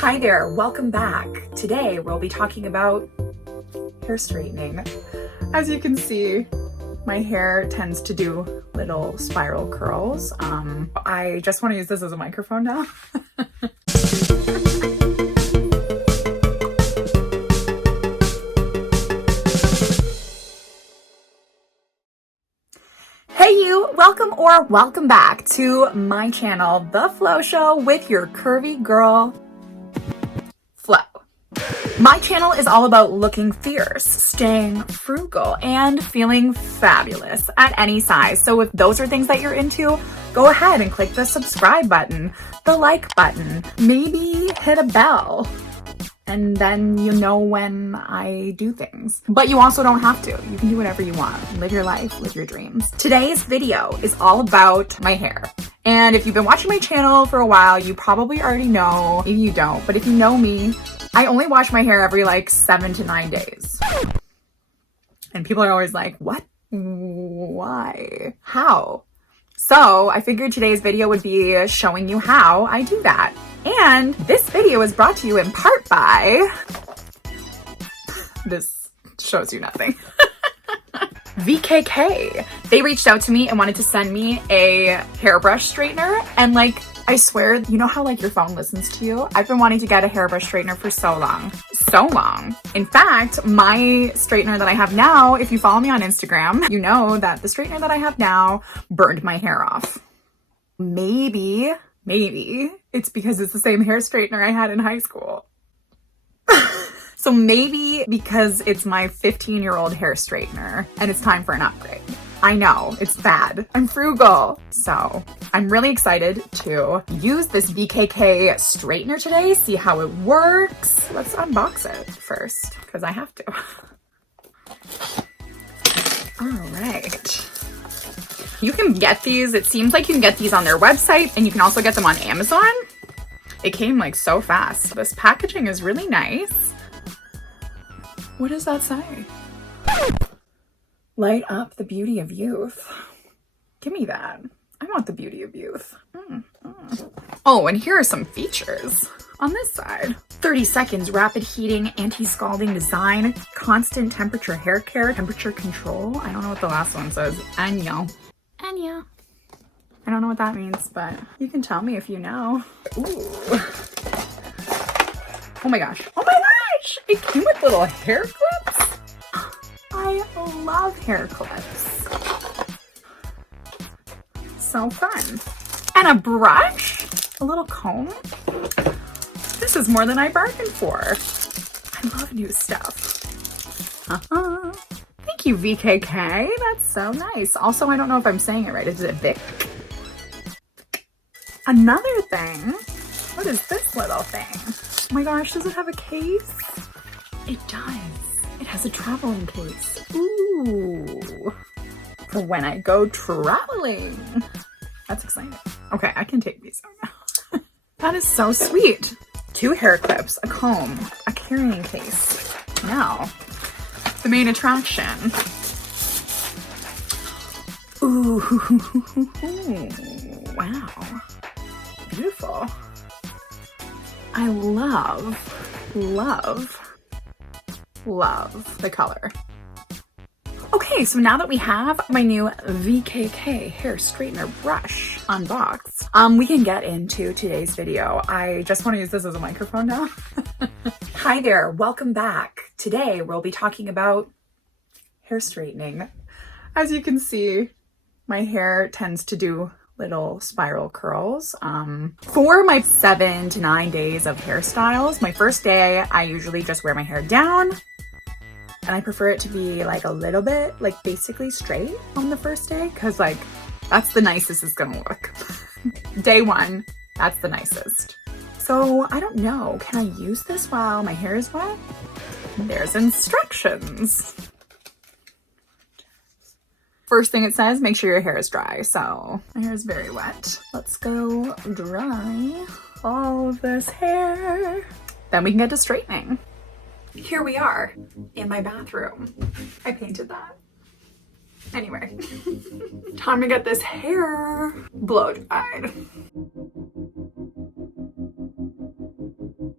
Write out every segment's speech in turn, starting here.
Hi there, welcome back. Today we'll be talking about hair straightening. As you can see, my hair tends to do little spiral curls. I just want to use this as a microphone now. Hey you, welcome back to my channel, The Flo Show, with your curvy girl, Flo. My channel is all about looking fierce, staying frugal, and feeling fabulous at any size. So if those are things that you're into, go ahead and click the subscribe button, the like button, maybe hit a bell. And then you know when I do things. But you also don't have to. You can do whatever you want. Live your life, live your dreams. Today's video is all about my hair. And if you've been watching my channel for a while, you probably already know. Maybe you don't, but if you know me, I only wash my hair every like 7 to 9 days. And people are always like, what? Why? How? So I figured today's video would be showing you how I do that. And this video is brought to you in part by, this shows you nothing, VKK. They reached out to me and wanted to send me a hairbrush straightener. And like, I swear, you know how like your phone listens to you? I've been wanting to get a hairbrush straightener for so long. In fact, my straightener that I have now, if you follow me on Instagram, you know that the straightener that I have now burned my hair off. Maybe it's because it's the same hair straightener I had in high school. So maybe because it's my 15-year-old hair straightener and it's time for an upgrade. I know, it's bad. I'm frugal. So I'm really excited to use this VKK straightener today, see how it works. Let's unbox it first, because I have to. All right. You can get these, it seems like you can get these on their website, and you can also get them on Amazon. It came like so fast. This packaging is really nice. What does that say? Light up the beauty of youth. Give me that. I want the beauty of youth. Oh, and here are some features on this side. 30 seconds rapid heating, anti-scalding design, constant temperature hair care, temperature control. I don't know what the last one says. Anya. I don't know what that means, but you can tell me if you know. Ooh. Oh my gosh. It came with little hair clips. I love hair clips. So fun. And a brush, a little comb. This is more than I bargained for. I love new stuff. Thank you, VKK. That's so nice. Also, I don't know if I'm saying it right. Is it Vic? Another thing. What is this little thing? Oh my gosh, does it have a case? It does. It has a traveling case. Ooh. For when I go traveling. That's exciting. Okay, I can take these out now. That is so sweet. 2 hair clips, a comb, a carrying case. Now, the main attraction. Ooh, wow. Beautiful. I love the color. Okay, so now that we have my new VKK hair straightener brush unboxed, we can get into today's video. I just want to use this as a microphone now. Hi there, welcome back. Today we'll be talking about hair straightening. As you can see, my hair tends to do little spiral curls. For my 7 to 9 days of hairstyles, my first day, I usually just wear my hair down, and I prefer it to be like a little bit, like basically straight on the first day, because like, that's the nicest it's gonna look. Day 1, that's the nicest. So I don't know, can I use this while my hair is wet? There's instructions. First thing it says, make sure your hair is dry. So my hair is very wet. Let's go dry all of this hair. Then we can get to straightening. Here we are in my bathroom. I painted that. Anyway, time to get this hair blow dried.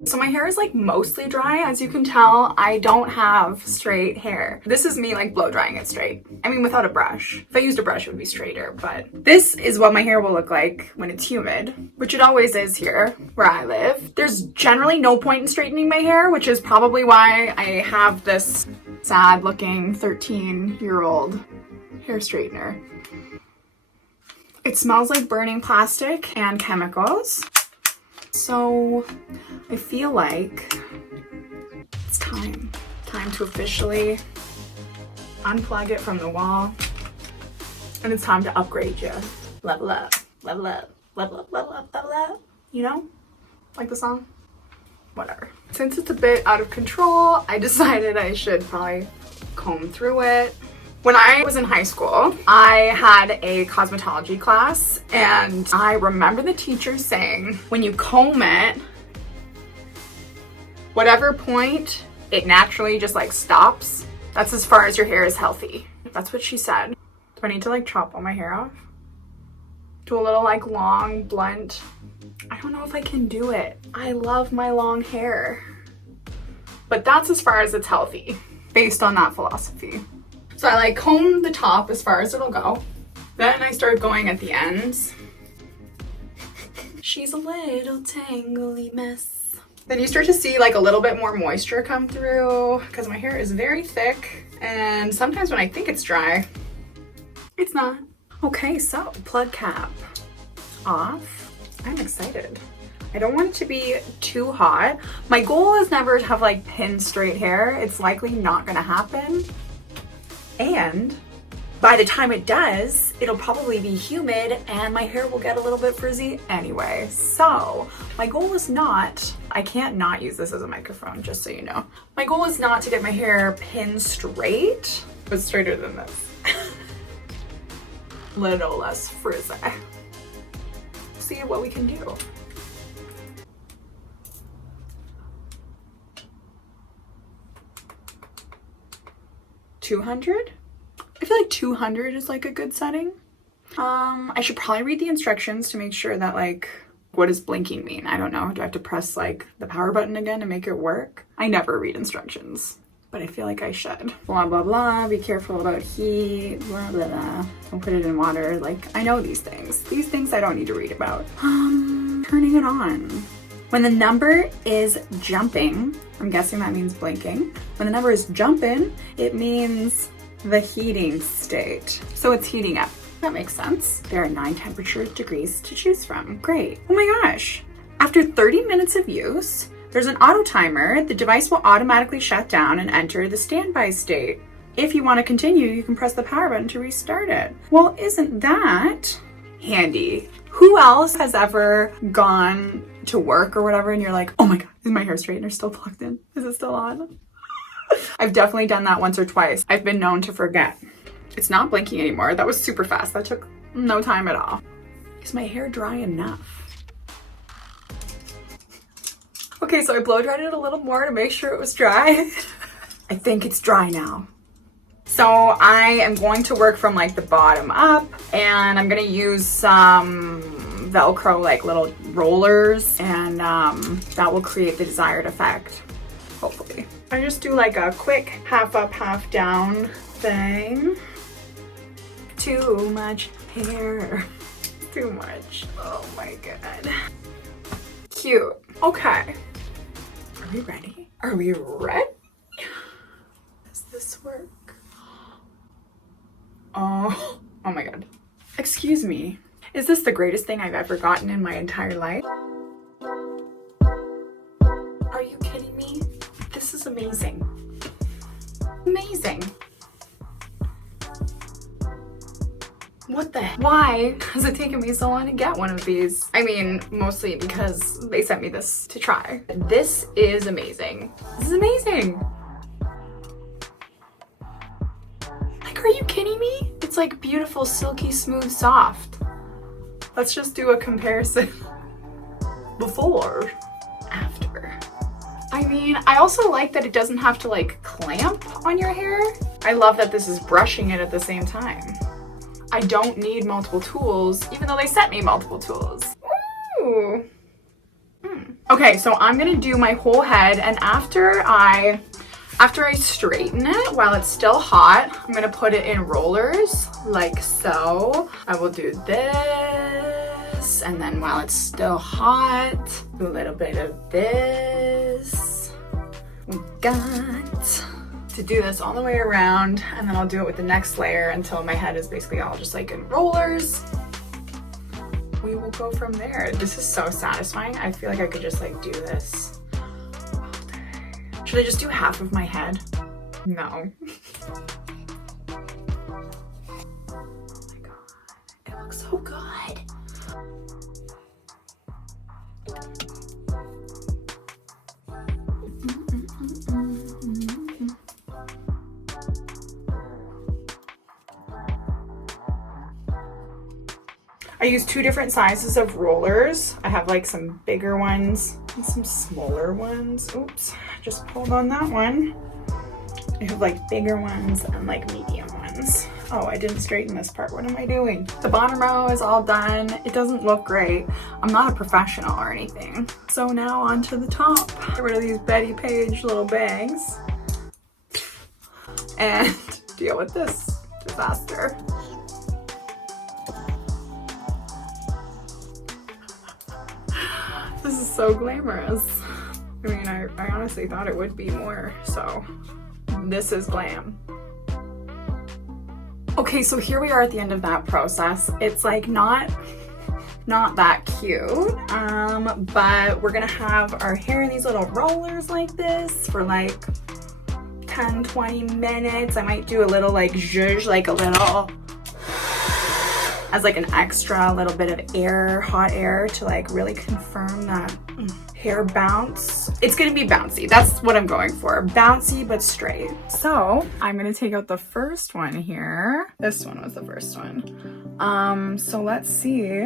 So my hair is like mostly dry. As you can tell, I don't have straight hair. This is me like blow drying it straight. I mean, without a brush. If I used a brush, it would be straighter, but this is what my hair will look like when it's humid, which it always is here where I live. There's generally no point in straightening my hair, which is probably why I have this sad looking 13-year-old hair straightener. It smells like burning plastic and chemicals. So I feel like it's time to officially unplug it from the wall, and it's time to upgrade you. Level up, level up, level up, level up, level up. You know, like the song? Whatever. Since it's a bit out of control, I decided I should probably comb through it. When I was in high school, I had a cosmetology class, and I remember the teacher saying, when you comb it, whatever point it naturally just like stops, that's as far as your hair is healthy. That's what she said. Do I need to like chop all my hair off? Do a little like long, blunt. I don't know if I can do it. I love my long hair. But that's as far as it's healthy, based on that philosophy. So I like comb the top as far as it'll go. Then I start going at the ends. She's a little tangly mess. Then you start to see like a little bit more moisture come through because my hair is very thick, and sometimes when I think it's dry, it's not. Okay, so plug cap off. I'm excited. I don't want it to be too hot. My goal is never to have like pin straight hair. It's likely not gonna happen. And by the time it does, it'll probably be humid and my hair will get a little bit frizzy anyway. So my goal is not, I can't not use this as a microphone, just so you know. My goal is not to get my hair pin straight, but straighter than this. Little less frizzy. See what we can do. $200? I feel like 200 is like a good setting. I should probably read the instructions to make sure that like, what does blinking mean? I don't know. Do I have to press like the power button again to make it work? I never read instructions, but I feel like I should. Blah, blah, blah. Be careful about heat. Blah, blah, blah. Don't put it in water. Like, I know these things. These things I don't need to read about. Turning it on. When the number is jumping, I'm guessing that means blinking. When the number is jumping, it means the heating state. So it's heating up. That makes sense. There are 9 temperature degrees to choose from. Great. Oh my gosh. After 30 minutes of use, there's an auto timer. The device will automatically shut down and enter the standby state. If you want to continue, you can press the power button to restart it. Well, isn't that handy? Who else has ever gone to work or whatever and you're like, oh my God, is my hair straightener still plugged in? Is it still on? I've definitely done that once or twice. I've been known to forget. It's not blinking anymore. That was super fast. That took no time at all. Is my hair dry enough? Okay, so I blow dried it a little more to make sure it was dry. I think it's dry now. So I am going to work from like the bottom up, and I'm gonna use some Velcro like little rollers, and that will create the desired effect, hopefully. I just do like a quick half up, half down thing. Too much hair. Too much. Oh my God. Cute. Okay. Are we ready? Are we ready? Does this work? Oh my God. Excuse me. Is this the greatest thing I've ever gotten in my entire life? Are you kidding me? This is amazing. Amazing. What the heck? Why has it taken me so long to get one of these? I mean, mostly because they sent me this to try. This is amazing. This is amazing. Like, are you kidding me? It's like beautiful, silky, smooth, soft. Let's just do a comparison. Before, after. I mean, I also like that it doesn't have to like clamp on your hair. I love that this is brushing it at the same time. I don't need multiple tools, even though they sent me multiple tools. Ooh. Okay, so I'm gonna do my whole head, and after I straighten it while it's still hot, I'm gonna put it in rollers like so. I will do this, and then while it's still hot, do a little bit of this. We got to do this all the way around, and then I'll do it with the next layer until my head is basically all just like in rollers. We will go from there. This is so satisfying. I feel like I could just like do this all day. Should I just do half of my head? No. Oh my god, it looks so good. I use 2 different sizes of rollers. I have like some bigger ones and some smaller ones. Oops, just pulled on that one. I have like bigger ones and like medium ones. Oh, I didn't straighten this part. What am I doing? The bottom row is all done. It doesn't look great. I'm not a professional or anything. So now on to the top. Get rid of these Betty Page little bags and deal with this disaster. This is so glamorous. I mean, I honestly thought it would be more, so this is glam. Okay, so here we are at the end of that process. It's like not that cute, but we're gonna have our hair in these little rollers like this for like 10-20 minutes. I might do a little like zhuzh, like a little as like an extra little bit of air, hot air, to like really confirm that hair bounce. It's gonna be bouncy. That's what I'm going for. Bouncy but straight. So I'm gonna take out the first one here. This one was the first one. So let's see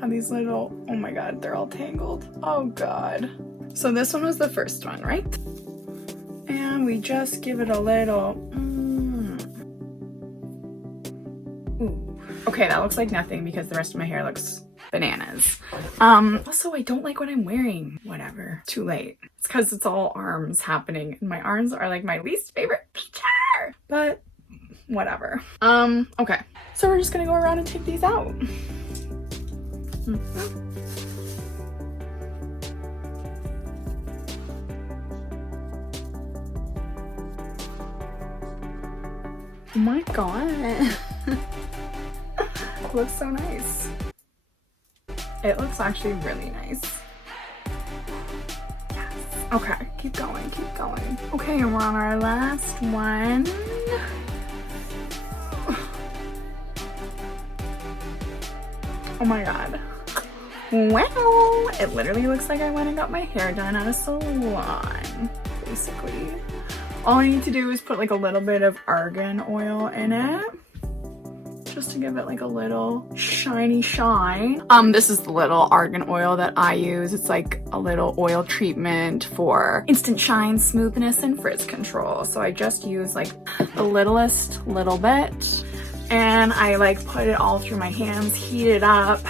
how these little, oh my god, they're all tangled. Oh god. So this one was the first one, right? And we just give it a little, ooh. Okay, that looks like nothing because the rest of my hair looks bananas. Also, I don't like what I'm wearing. Whatever. Too late. It's because it's all arms happening, and my arms are like my least favorite feature. But whatever. Okay. So we're just gonna go around and take these out. Oh my god. It looks so nice. It looks actually really nice. Yes. Okay, keep going, keep going. Okay, and we're on our last one. Oh my god. Wow! It literally looks like I went and got my hair done at a salon, basically. All I need to do is put like a little bit of argan oil in it, just to give it like a little shiny shine. This is the little argan oil that I use. It's like a little oil treatment for instant shine, smoothness, and frizz control. So I just use like the littlest little bit, and I like put it all through my hands, heat it up,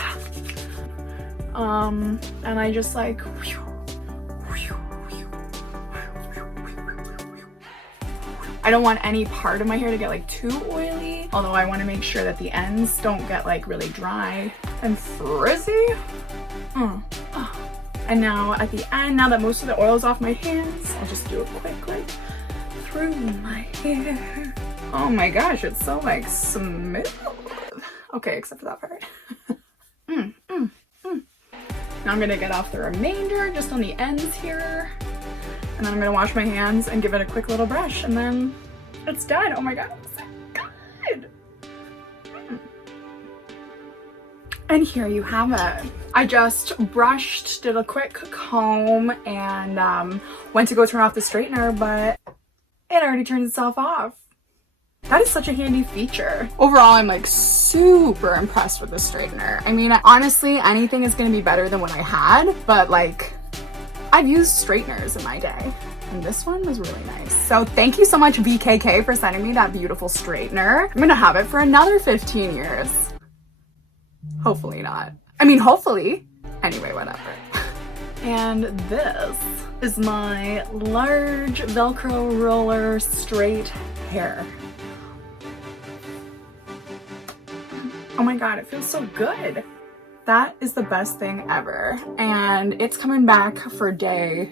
and I just like I don't want any part of my hair to get like too oily, although I want to make sure that the ends don't get like really dry and frizzy. And now at the end, now that most of the oil is off my hands, I'll just do a quick like through my hair. Oh my gosh, it's so like smooth. Okay, except for that part. Now I'm gonna get off the remainder just on the ends here. And then I'm gonna wash my hands and give it a quick little brush, and then it's done. Oh my god, it's so good. And here you have it. I just brushed, did a quick comb, and went to go turn off the straightener, but it already turned itself off. That is such a handy feature. Overall, I'm like super impressed with this straightener. I mean, honestly, anything is gonna be better than what I had, but like, I've used straighteners in my day, and this one was really nice. So thank you so much, VKK, for sending me that beautiful straightener. I'm gonna have it for another 15 years. Hopefully not. I mean, hopefully. Anyway, whatever. And this is my large Velcro roller straight hair. Oh my god, it feels so good. That is the best thing ever. And it's coming back for day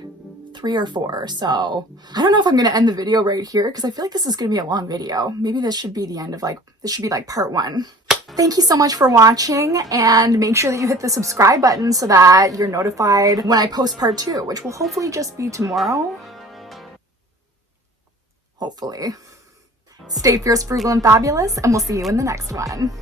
3 or 4. So I don't know if I'm gonna end the video right here because I feel like this is gonna be a long video. Maybe this should be the end of this should be like part 1. Thank you so much for watching, and make sure that you hit the subscribe button so that you're notified when I post part 2, which will hopefully just be tomorrow. Hopefully. Stay fierce, frugal, and fabulous, and we'll see you in the next one.